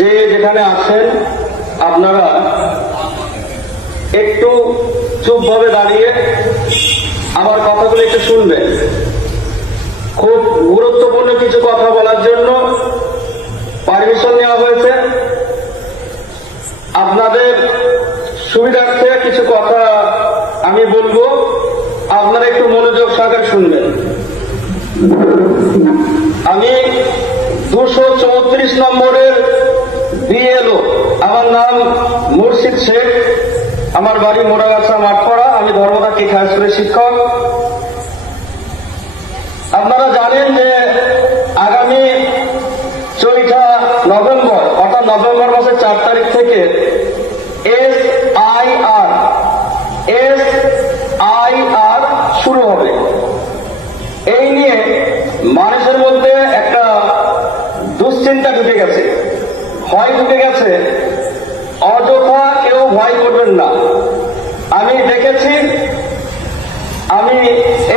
যে যেখানে আছেন আপনারা একটু চুপভাবে দাঁড়িয়ে আমার কথাগুলো একটু শুনবেন। খুব গুরুত্বপূর্ণ কিছু কথা বলার জন্য পারমিশন নেওয়া হয়েছে। আপনাদের সুবিধার্থে কিছু কথা আমি বলবো, আপনারা একটু মনোযোগ সহকারে শুনবেন। আমি 234 নম্বরের বিএলও, আমার নাম মুর্শিদ শেখ, আমার বাড়ি মোড়াগাছা মাঠপাড়া, আমি ধর্মদাকি হাই স্কুলের শিক্ষক। আপনারা জানেন যে আগামী 4 নভেম্বর অর্থাৎ নভেম্বর মাসের 4 তারিখ থেকে SIR শুরু হবে। এই নিয়ে মানুষের মধ্যে একটা দুশ্চিন্তা ঢুকে গেছে, ভয় ঢুকে গেছে। অযথা কেউ ভয় করবেন না। আমি দেখেছি, আমি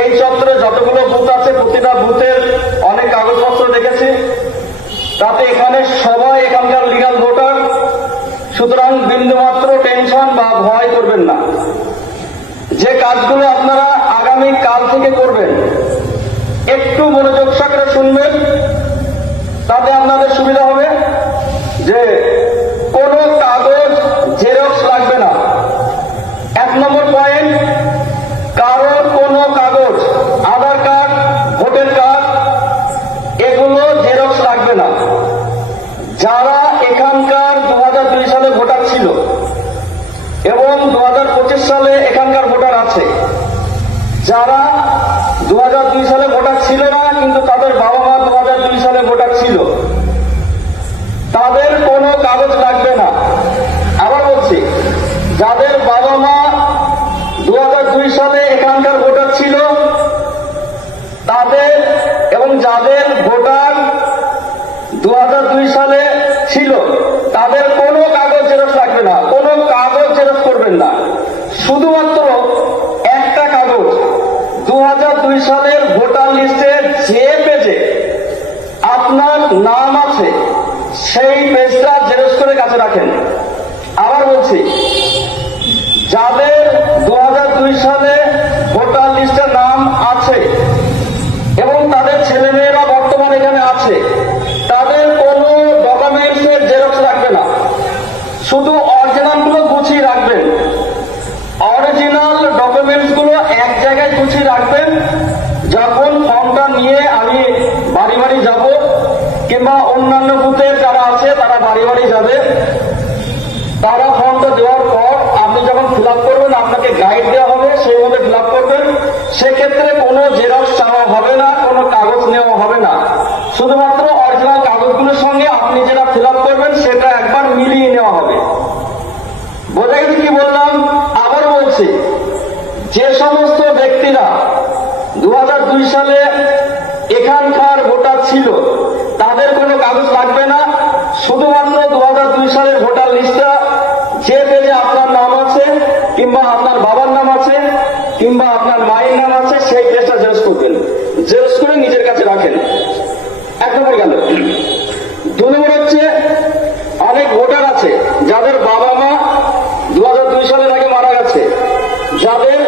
এই চত্বরে যতগুলো বুথ আছে প্রতিটা বুথের অনেক কাগজপত্র দেখেছি, তাতে এখানে সবাই এখানকার লিগাল ভোটার। সুতরাং বিন্দুমাত্র টেনশন বা ভয় করবেন না। যে কাজগুলো আপনারা আগামী কাল থেকে করবেন একটু মনোযোগ সহকারে শুনবেন, তাতে আপনাদের সুবিধা হবে। যে কোনো কাগজ জেরক্স লাগবে না। 1 নম্বর পয়েন্ট, কারোর কোনো কাগজ, আধার কার্ড, ভোটার কার্ড, এগুলো জেরক্স লাগবে না। যারা এখানকার 2002 সালে ভোটার ছিল এবং 2025 সালে এখানকার ভোটার আছে, যারা 2002 সালে ভোটার ছিল না কিন্তু তাদের বাবা মা 2002 সালে ভোটার ছিল, তাদের কোনো কাগজ লাগবে না। আবার বলছি, যাদের বাবা মা 2002 সালে এখানকার ভোটার ছিল তাদের, এবং যাদের ভোটার 2002 সালে ছিল তাদের কোনো কাগজ জেরক্স লাগবে না। কোনো কাগজ জেরক্স করবেন না। শুধুমাত্র একটা কাগজ, 2002 সালের ভোটার লিস্টের যে পেজে আপনার নাম আছে সেই পেজটা জেরক্স করে কাছে রাখেন। আবার বলছি, যাদের 2002 সালে ভোটার লিস্টের নাম আছে এবং তাদের ছেলেমেয়েরা বর্তমানে এখানে আছে, তাদের কোনো ডকুমেন্টসের জেরক্স লাগবে না। শুধু অরিজিনালগুলো গুছিয়ে রাখবেন। অরিজিনাল ডকুমেন্টসগুলো এক জায়গায় গুছিয়ে রাখবেন। যখন ফর্মটা নিয়ে আমি বাড়ি বাড়ি যাব কিংবা অন্যান্য বুথের যারা আছে তারা বাড়ি বাড়ি যাবে, তারা ফর্মটা দেওয়ার পর আপনি যখন ফিল আপ করবেন আপনাকে গাইড দেওয়া হবে, সেইভাবে ফিল আপ করবেন। সেক্ষেত্রে কোনো জেরক্স চাওয়া হবে না, কোনো কাগজ নেওয়া হবে না। শুধুমাত্র অরিজিনাল কাগজগুলোর সঙ্গে আপনি যেটা ফিল আপ করবেন সেটা একবার মিলিয়ে নেওয়া হবে। বোঝা গেছে কি বললাম? আবার বলছি, যে সমস্ত ব্যক্তিরা 2002 সালে এখানকার ভোটার ছিল তাদের কোনো কাগজ লাগবে না। শুধুমাত্র 2002 সালের ভোটার লিস্টটা যে পেজে আপনার নাম আছে কিংবা আপনার বাবার নাম আছে কিংবা আপনার মায়ের নাম আছে সেই পেজটা জেরক্স করবেন। জেরক্স করে নিজের কাছে রাখেন। 1 নম্বর গেল। 2 নম্বর হচ্ছে, অনেক ভোটার আছে যাদের বাবা মা 2002 সালের আগে মারা গেছে, যাদের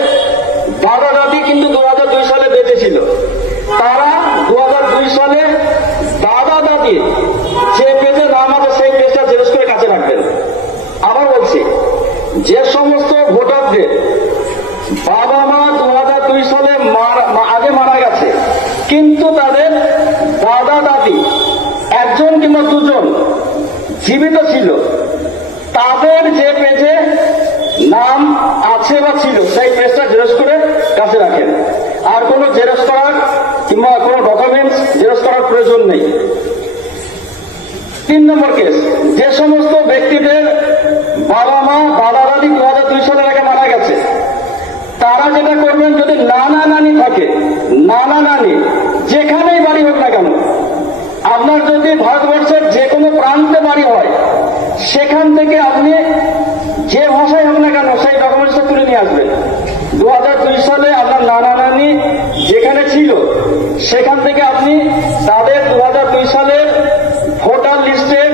দাদা দাদি কিন্তু 2002 সালে বেঁচে ছিল, তারা 2002 সালে দাদা দাদি যে পেজে নাম আছে সেই পেজটা জেরক্স করে কাছে রাখবেন। আবার বলছি, যে সমস্ত ভোটারদের বাবা মা 2002 সালে আগে মারা গেছে কিন্তু তাদের দাদা দাদি 1জন কিংবা 2জন জীবিত ছিল, তাদের যে পেজে নাম আছে বা ছিল সেই পেজটা জেরক্স করে কাছে রাখেন। আর কোনো জেরক্স করার কিংবা কোনো ডকুমেন্টস জেরক্স করার প্রয়োজন নেই। 3 নম্বর কেস, যে সমস্ত ব্যক্তিদের বাবা মা দাদা দাদি 2002 সালের আগে মারা গেছে, তারা যেটা করবেন, যদি নানা নানি থাকে, নানা নানি যেখানেই বাড়ি হোক না কেন, আপনার যদি ভারতবর্ষের যে কোনো প্রান্তে বাড়ি হয়, সেখান থেকে আপনি যে ভাষায় হোক না কেন সেই ডকুমেন্টসটা তুলে নিয়ে আসবেন। 2002 সালে আপনার নানা নানি যেখানে ছিল সেখান থেকে আপনি তাদের 2002 সালের ভোটার লিস্টের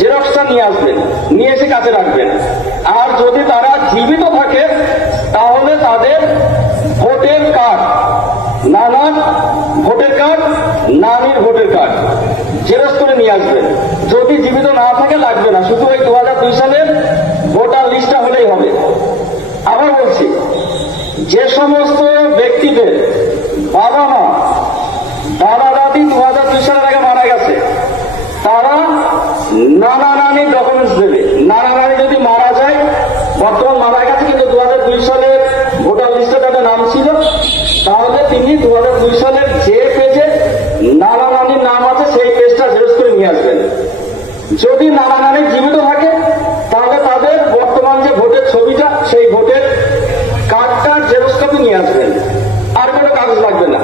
জেরক্স জেরক্সটা নিয়ে আসবেন, নিয়ে এসে কাছে রাখবেন। আর যদি তারা জীবিত থাকে তাহলে তাদের ভোটের কার্ড, নানার ভোটের কার্ড, নানির ভোটের কার্ড জেরক্স করে নিয়ে আসবেন। যদি জীবিত না থাকে লাগবে না, শুধু ওই 2002 সালের ভোটার লিস্টটা হলেই হবে। আবার বলছি, যে সমস্ত ব্যক্তিদের বাবা মা দাদা দাদি 2002 সালের আগে মারা গেছে তারা নানা নানির ডকুমেন্টস দেবে। নানা নানি যদি মারা যায়, বর্তমান মারা গেছে কিন্তু 2002 সালের ভোটার লিস্টে তাদের নাম ছিল, তাহলে তিনি 2002 সালের যে পেজে নানা নানির নাম আছে সেই পেজটা জেরক্স করে নিয়ে আসবেন। যদি নানা নানি জীবিত থাকে তাহলে তাদের বর্তমান যে ভোটের ছবিটা সেই ভোটের কার্ডটা জেরক্স কপি নিয়ে আসবেন, আর কোনো কাগজ লাগবে না।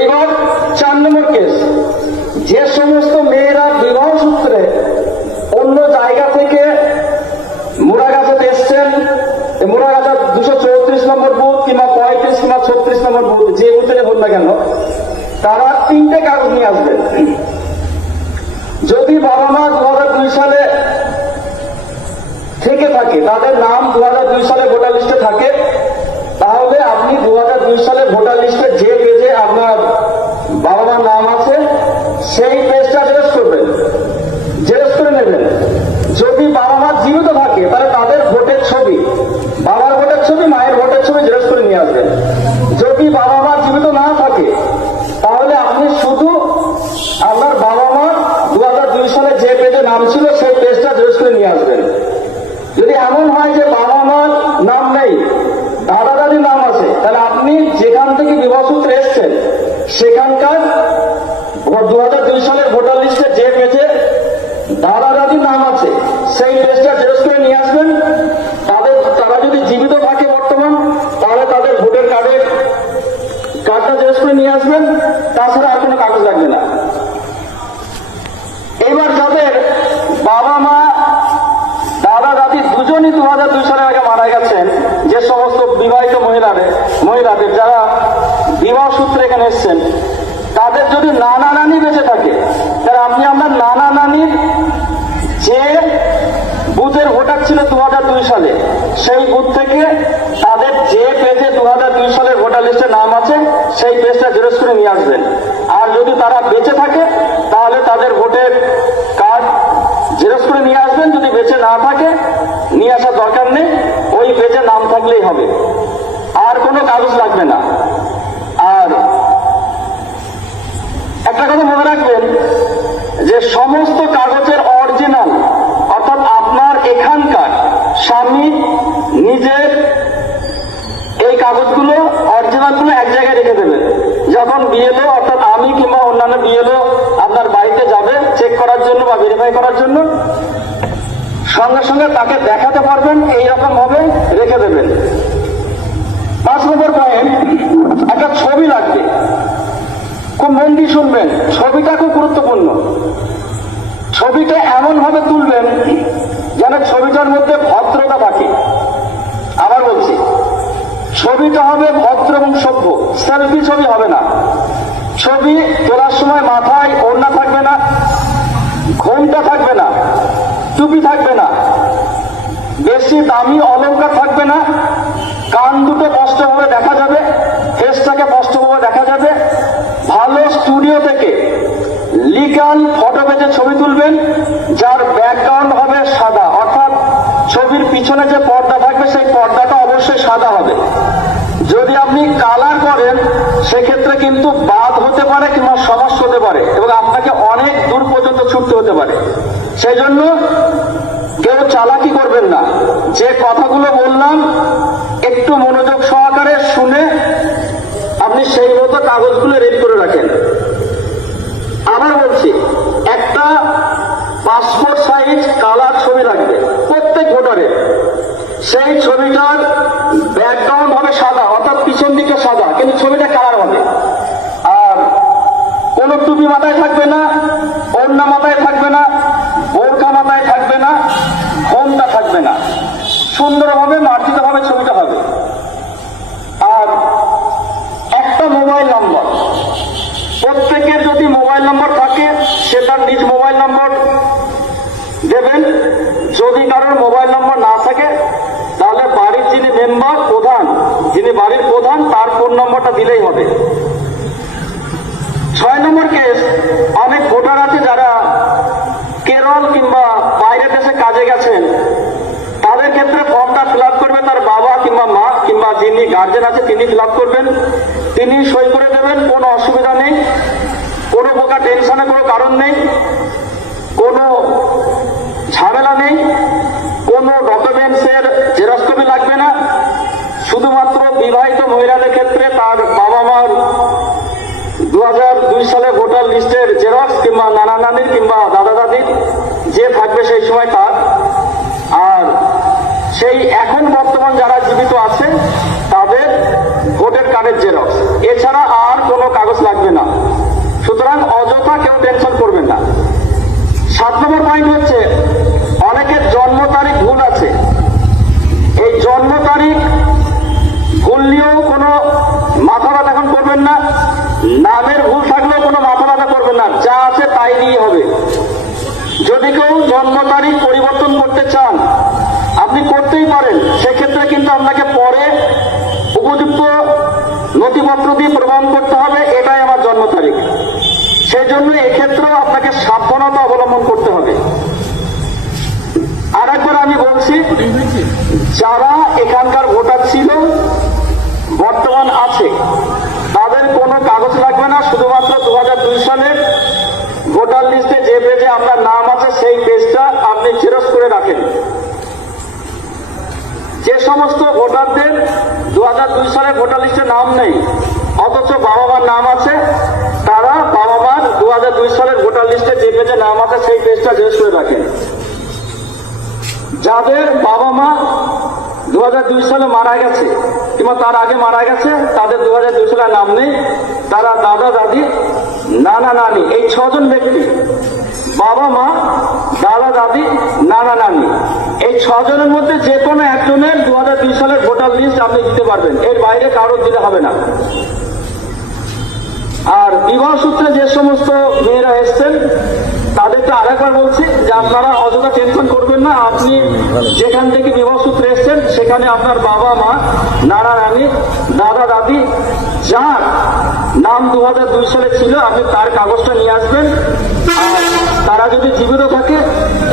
এবার 4 নম্বর কেস, যে সমস্ত মেয়েরা বিবাহ সূত্রে অন্য জায়গা থেকে মুড়াগাছা এসছেন, মুড়াগাছা 234 নম্বর বুথ কিংবা 35 কিংবা 36 নম্বর বুথ, যে বুথে হোক না কেন, তারা 3টে কাগজ নিয়ে আসবেন। যদি বাবা মা 2002 সালে থেকে থাকে, তাদের নাম 2002 সালে ভোটার লিস্টে থাকে, তাহলে আপনি 2002 সালে ভোটার লিস্টে যে পেজে আপনার বাবা মার নাম আছে সেই পেজটা জেরক্স করবেন, জেরক্স করে নেবেন। যদি বাবা মা জীবিত থাকে তাহলে তাদের ভোটের ছবি, বাবার ভোটের ছবি, মায়ের ভোটের ছবি জেরক্স করে নিয়ে আসবেন। যদি বাবা মা জীবিত না থাকে তাহলে আপনি শুধু আপনার বাবা মার 2002 সালে যে পেজে নাম ছিল সেই পেজটা জেরক্স করে নিয়ে আসবেন। যদি এমন হয় যে বাবা মার নাম নেই, দাদা দাদির নাম আছে, তাহলে আপনি যেখান থেকে বিবাহ সূত্রে এসছেন সেখানকার 2002 সালের ভোটার লিস্টে যে পেজে দাদা দাদির নাম আছে সেই পেজটা জেরক্স করে নিয়ে আসবেন। তারা যদি জীবিত থাকে বর্তমান, তাহলে তাদের ভোটার কার্ডটা জেরক্স করে নিয়ে আসবেন, তাছাড়া আর কোনো কাগজ লাগবে না। এবার যাদের বাবা মা দাদা দাদি দুজনই 2002 সালের আগে মারা গেছেন, যে সমস্ত বিবাহিত মহিলাদের যারা বিবাহ সূত্রে এখানে এসছেন, তাদের যদি নানা নানি বেঁচে থাকে তাহলে আপনি আপনার নানা নানির যে বুথের ভোটার ছিল 2002 সালে সেই বুথ থেকে তাদের যে পেজে 2002 সালের ভোটার লিস্টে নাম আছে সেই পেজটা জেরক্স করে নিয়ে আসবেন। আর যদি তারা বেঁচে থাকে তাহলে তাদের ভোটের কার্ড জেরক্স করে নিয়ে আসবেন। যদি বেঁচে না থাকে নিয়ে আসার দরকার নেই, ওই পেজে নাম থাকলেই হবে, আর কোনো কাগজ লাগবে না। আর একটা কথা মনে রাখবেন যে সমস্ত কাগজের অরিজিনাল, অর্থাৎ আপনার এখানকার স্বামী নিজের এই কাগজগুলো অরিজিনালগুলো এক জায়গায় রেখে দেবেন। যখন বিএলও অর্থাৎ আমি কিংবা অন্যান্য বিএলও আপনার বাড়িতে যাবে চেক করার জন্য বা ভেরিফাই করার জন্য, সঙ্গে সঙ্গে তাকে দেখাতে পারবেন, এইরকম ভাবে রেখে দেবেন। 5 নম্বর পয়েন্ট, একটা ছবি লাগবে। খুব মন দিয়ে শুনবেন, ছবিটা খুব গুরুত্বপূর্ণ। ছবিটা এমন ভাবে তুলবেন যেন ছবিটার মধ্যে ভদ্রতা থাকে। আবার বলছি, ছবিটা হবে ভদ্র এবং সভ্য, সেলফি ছবি হবে না। ছবি তোলার সময় মাথায় ওড়না থাকবে না, ঘোমটা থাকবে না, টুপি থাকবে না, বেশি দামি অলংকার থাকবে না, কান দুটো স্পষ্টভাবে দেখা যাবে, ফেসটাকে স্পষ্টভাবে দেখা যাবে। ভালো স্টুডিও থেকে লিগাল ফটো পেজে ছবি তুলবেন, যার ব্যাকগ্রাউন্ড হবে সাদা, অর্থাৎ ছবির পিছনে যে পর্দা থাকবে সেই পর্দাটা অবশ্যই সাদা হবে। যদি আপনি কালার করেন সেক্ষেত্রে কিন্তু বাদ হতে পারে কিংবা সমস্যা হতে পারে এবং আপনাকে অনেক দূর পর্যন্ত ছুটতে হতে পারে। সেই জন্য কেউ চালাকি করবেন না। যে কথাগুলো বললাম একটু মনোযোগ সহকারে শুনে আপনি সেই মতো কাগজগুলো রেডি করে রাখেন। আবার বলছি, একটা পাসপোর্ট সাইজ কালার ছবি লাগবে প্রত্যেক ভোটারের। সেই ছবিটার ব্যাকগ্রাউন্ড হবে সাদা, অর্থাৎ পিছন দিকে সাদা, কিন্তু ছবিটা কালার হবে। আর কোনো টুপি মাথায় থাকবে না, ওড়না মাথায় থাকবে না, বোরকা মাথায় থাকবে না, ঘোমটা থাকবে না, সুন্দরভাবে মার্জিতভাবে ছবিটা হবে। আর একটা মোবাইল নম্বর, প্রত্যেকের যদি মোবাইল নম্বর থাকে সে তার নিজ মোবাইল নম্বর মোবাইল নম্বর না থাকে তাহলে বাড়ির যিনি মেম্বার প্রধান, যিনি বাড়ির প্রধান, তার ফোন নম্বরটা দিলেই হবে। 6 নম্বর কেস, অনেক ভোটার আছে যারা কেরল কিংবা বাইরের দেশে কাজে গেছেন, তাদের ক্ষেত্রে ফর্মটা ফিল আপ করবে তার বাবা কিংবা মা কিংবা যিনি গার্জেন আছে তিনি ফিল আপ করবেন, তিনি সই করে দেবেন। কোনো অসুবিধা নেই, কোনো প্রকার টেনশনের কোনো কারণ নেই, কোনো ঝামেলা নেই, কোনো ডকুমেন্টসের জেরক্স কপি লাগবে না। শুধুমাত্র বিবাহিত মহিলাদের ক্ষেত্রে তার বাবা মার 2002 সালে ভোটার লিস্টের জেরক্স কিংবা নানা নানির কিংবা দাদা দাদির যে থাকবে সেই সময় তার, আর সেই এখন বর্তমান যারা জীবিত আছে তাদের ভোটার কার্ডের জেরক্স, এছাড়া আর কোনো কাগজ লাগবে না। সুতরাং অযথা কেউ টেনশন করবেন না। 7 নম্বর পয়েন্ট হচ্ছে, অনেকের জন্ম তারিখ ভুল আছে। এই জন্ম তারিখ ভুল নিয়েও কোনো মাথা ব্যথা এখন করবেন না, নামের ভুল থাকলেও কোনো মাথা ব্যথা করবেন না, যা আছে তাই দিয়ে হবে। যদি কেউ জন্ম তারিখ পরিবর্তন করতে চান আপনি করতেই পারেন, সেক্ষেত্রে কিন্তু আপনাকে পরে উপযুক্ত নথিপত্র দিয়ে প্রমাণ করতে হবে এটাই আমার জন্ম তারিখ। সেই জন্য এক্ষেত্রেও আপনাকে সাবধানতা অবলম্বন করতে হবে। আর একবার আমি বলছি, যারা এখানকার ভোটার ছিল বর্তমান আছে তাদের কোনো কাগজ লাগবে না, শুধুমাত্র 2002 সালের ভোটার লিস্টে যে পেজে আপনার নাম আছে সেই পেজটা আপনি জেরক্স করে রাখেন। যে সমস্ত ভোটারদের 2002 সালে ভোটার লিস্টে নাম নেই অথচ বাবা মার নাম আছে, তারা বাবা মার 2002 সালের ভোটার লিস্টে যে পেজে নাম আছে সেই পেজটা জেরক্স করে রাখেন। যাদের বাবা মা 2002 সালে মারা গেছে কিংবা তার আগে মারা গেছে, তাদের 2002 সালে নাম নেই, তারা দাদা দাদি নানা নানি, এই 6 জন ব্যক্তি, বাবা মা দাদা দাদি নানা নানি, এই 6 জনের মধ্যে যে কোনো একজনের 2002 সালের ভোটার লিস্ট আপনি দিতে পারবেন, এর বাইরে কারোর দিতে হবে না। আর বিবাহ সূত্রে যে সমস্ত মেয়েরা এসছেন তাদেরকে আরেকবার বলছি যে আপনারা অযথা টেনশন করবেন না। আপনি যেখান থেকে বিবাহ সূত্রে এসছেন সেখানে আপনার বাবা মা নানা নানি দাদা দাদি যার নাম 2002 সালে ছিল আপনি তার কাগজটা নিয়ে আসবেন। আর তারা যদি জীবিত থাকে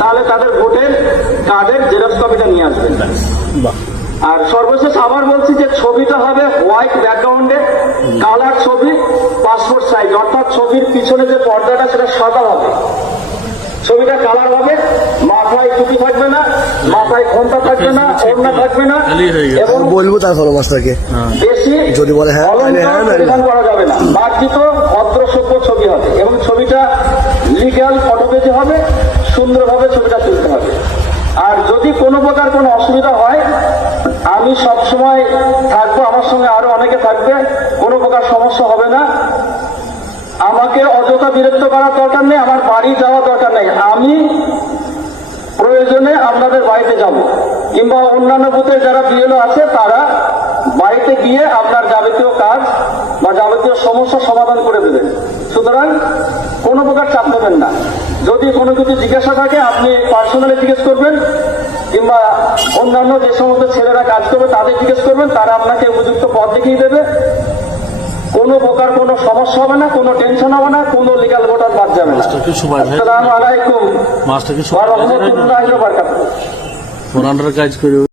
তাহলে তাদের ভোটের কার্ডের জেরক্স কপিটা নিয়ে আসবেন। আর সর্বশেষ আবার বলছি যে ছবিটা হবে হোয়াইট ব্যাকগ্রাউন্ডে, কালার ছবি, পাসপোর্ট সাইজ, অর্থাৎ ছবির পিছনে যে পর্দাটা সেটা সাদা হবে, ছবিটা কালার হবে, মাথায় টুপি থাকবে না, মাথায় ঘোমটা থাকবে না, ওড়না থাকবে না, এবং বলবো তার ফলোমাসটাকে বেশি যদি বলে হ্যাঁ পরিধান করা যাবে না, মার্জিত ভদ্র সভ্য ছবি হবে এবং ছবিটা লিগ্যাল ফটোপেজে হবে, সুন্দরভাবে ছবিটা তুলতে হবে। আর যদি কোনো প্রকার কোনো অসুবিধা হয় আমি সবসময় থাকবো, আমার সঙ্গে আরো অনেকে থাকবে, কোনো প্রকার সমস্যা হবে না। আমাকে অযথা বিরক্ত করার দরকার নেই, আমার বাড়ি যাওয়া দরকার নেই, আমি প্রয়োজনে আপনাদের বাড়িতে যাব কিংবা অন্যান্য বুথে যারা বিএলও আছে তারা বাড়িতে গিয়ে আপনার যাবতীয় কাজ বা যাবতীয় সমস্যা সমাধান করে দেবেন। সুতরাং কোনো প্রকার চাপ নেবেন না। যদি কোনো কিছু জিজ্ঞাসা থাকে আপনি পার্সোনালি জিজ্ঞেস করবেন কিংবা অন্যান্য যে সমস্ত ছেলেরা কাজ করবে তাদের জিজ্ঞেস করবেন, তারা আপনাকে উপযুক্ত পথ দেখিয়ে দেবে। কোনো প্রকার কোনো সমস্যা হবে না, কোনো টেনশন হবে না, কোনো লিগ্যাল ভোটার বাদ যাবে না। আসসালামু আলাইকুম ওয়া রাহমাতুল্লাহি ওয়া বারাকাতুহু। কাজ করে